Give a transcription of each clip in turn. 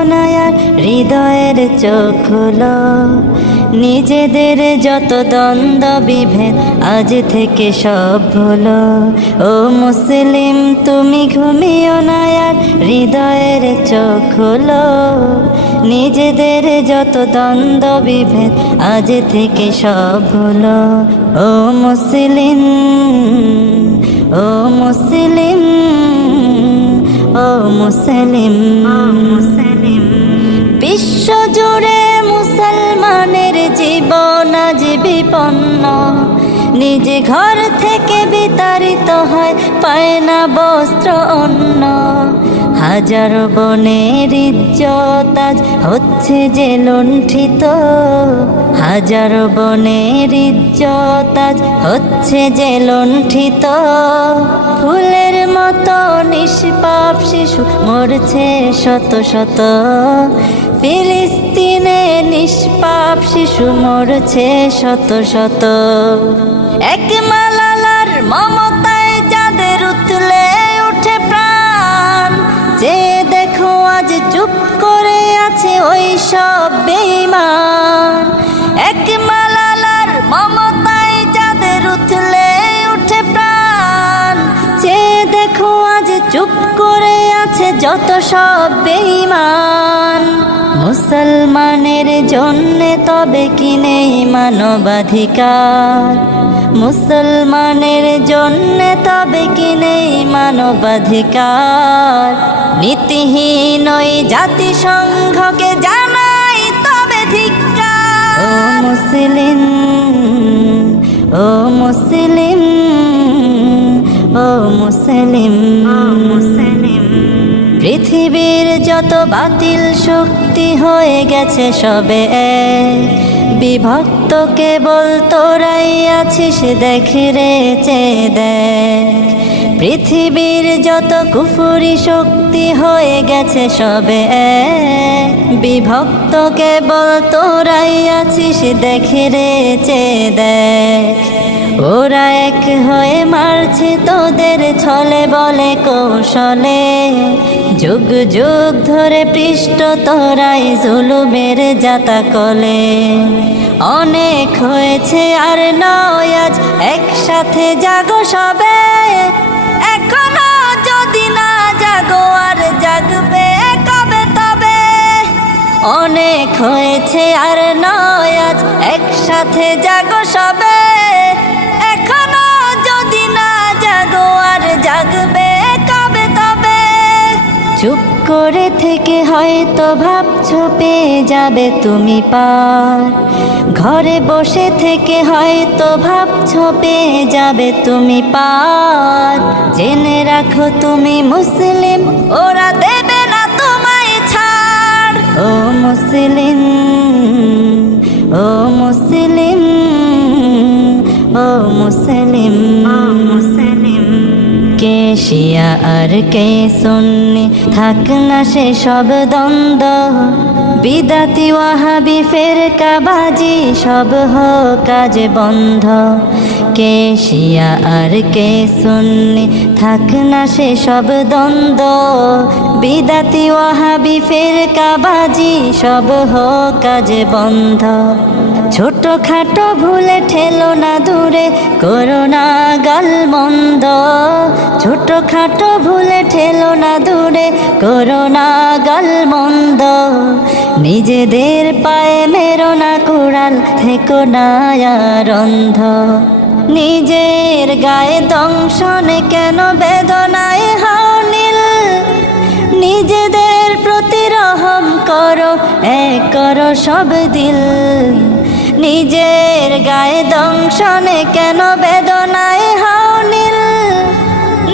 অনায়ার হৃদয়ের চোখ খুলো। নিজেদের যত দ্বন্দ্ব বিভেদ আজ থেকে সব ভুলো। ও মুসলিম তুমি ঘুমিও না আর হৃদয়ের চোখ খুলো। নিজেদের যত দ্বন্দ্ব বিভেদ আজ থেকে সব ভুলো। ও মুসলিম, ও মুসলিম, ও মুসলিম, ও মুসলিম। বিশ্ব জুড়ে মুসলমানের জীবন আজ বিপন্ন। নিজ ঘর থেকে বিতাড়িত হয়, পায় না বস্ত্র অন্ন। হাজার বনের ইজ্জত আজ হচ্ছে যে লুণ্ঠিত। হাজার বনের ইজ্জত আজ হচ্ছে যে লুণ্ঠিত। ফুলের মতো নিষ্পাপ শিশু মরছে শত শত। ফিলিস্তিনে নিষ্পাপ শিশু মরছে শত শত। এক মালালার মমতায় যাদের উতলে উঠে প্রাণ, যে দেখো আজ চুপ করে আছে ওই সব বেঈমান। এক মালালার মমতায় যাদের উতলে উঠে প্রাণ, যে দেখো আজ চুপ করে আছে যত সব বেঈমান। মুসলমানের জন্যে তবে কি নেই মানবাধিকার? মুসলমানের জন্যে তবে কি নেই মানবাধিকার? নীতিহীন ওই জাতিসংঘকে জানাই তবে ধিক্কার। ও মুসলিম, ও মুসলিম, ও মুসলিম, ও মুসলিম। পৃথিবীর যত বাতিল শক্তি হয়ে গেছে সবে এক। বিভক্ত কেবল তোরাই আছিস, দেখে রে চেয়ে দেখ। পৃথিবীর যত কুফরি শক্তি হয়ে গেছে সবে এক। বিভক্ত কেবল তোরাই আছিস, দেখে রে চেয়ে দেখ। ওরা এক হয়ে মারছে তোদের ছলে বলে কৌশলে। যুগ যুগ ধরে পৃষ্ঠ তোরাই জুলুমের জাতাকলে। অনেক হয়েছে আর নয় আজ একসাথে জাগো সবে। এখনো যদি না জাগো আর জাগবে কবে তবে? অনেক হয়েছে আর নয় আজ একসাথে জাগো সবে। এখনো যদি না জাগো আর জাগবে কবে তবে? চুপ করে থেকে হয়তো ভাবছো পেয়ে যাবে তুমি পার। ঘরে বসে থেকে হয়তো ভাবছো পেয়ে যাবে তুমি পার। জেনে রাখো তুমি মুসলিম, ওরা দেবে না তোমায় ছাড়। ও মুসলিম, ও মুসলিম, ও মুসলিম, ও মুসলিম। কে শিয়া আর কে সুন্নি থাক না সে সব দ্বন্দ্ব। বিদাতি ওয়াহাবি ফেরকাবাজি সব হোক কাজ বন্ধ। কে শিয়া আর কে সুন্নি থাক না সে সব দ্বন্দ্ব। বিদাতি ওয়াহাবি ফেরকাবাজি সব হোক কাজ বন্ধ। ছোট খাটো ভুলে ঠেলো না দূরে, করো না গালমন্দ। ছোট খাটো ভুলে ঠেলো না দূরে, করো না গালমন্দ। নিজেদের পায়ে মেরো না কুড়াল, থেকো না আর অন্ধ। নিজের গায়ে দংশনে কেন বেদনায় হাও নীল? নিজেদের প্রতি রহম করো, এক করো সব দিল। নিজের গায়ে দংশনে কেন বেদনায় হাও নীল?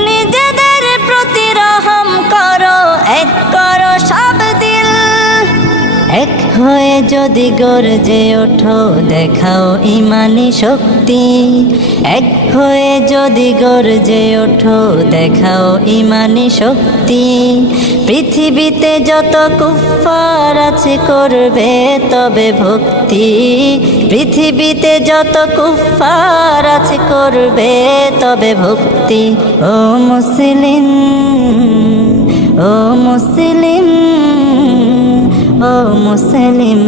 নিজেদের প্রতি রহম করো, এক করো সব দিল। এক হয়ে যদি গর্জে ওঠো দেখাও ইমানি শক্তি। এক হয়ে যদি গর্জে ওঠো দেখাও ইমানি শক্তি। পৃথিবীতে যত কুফার আছে করবে তবে ভক্তি। পৃথিবীতে যত কুফার আছে করবে তবে ভক্তি। ও মুসলিম, ও মুসলিম, ও মুসলিম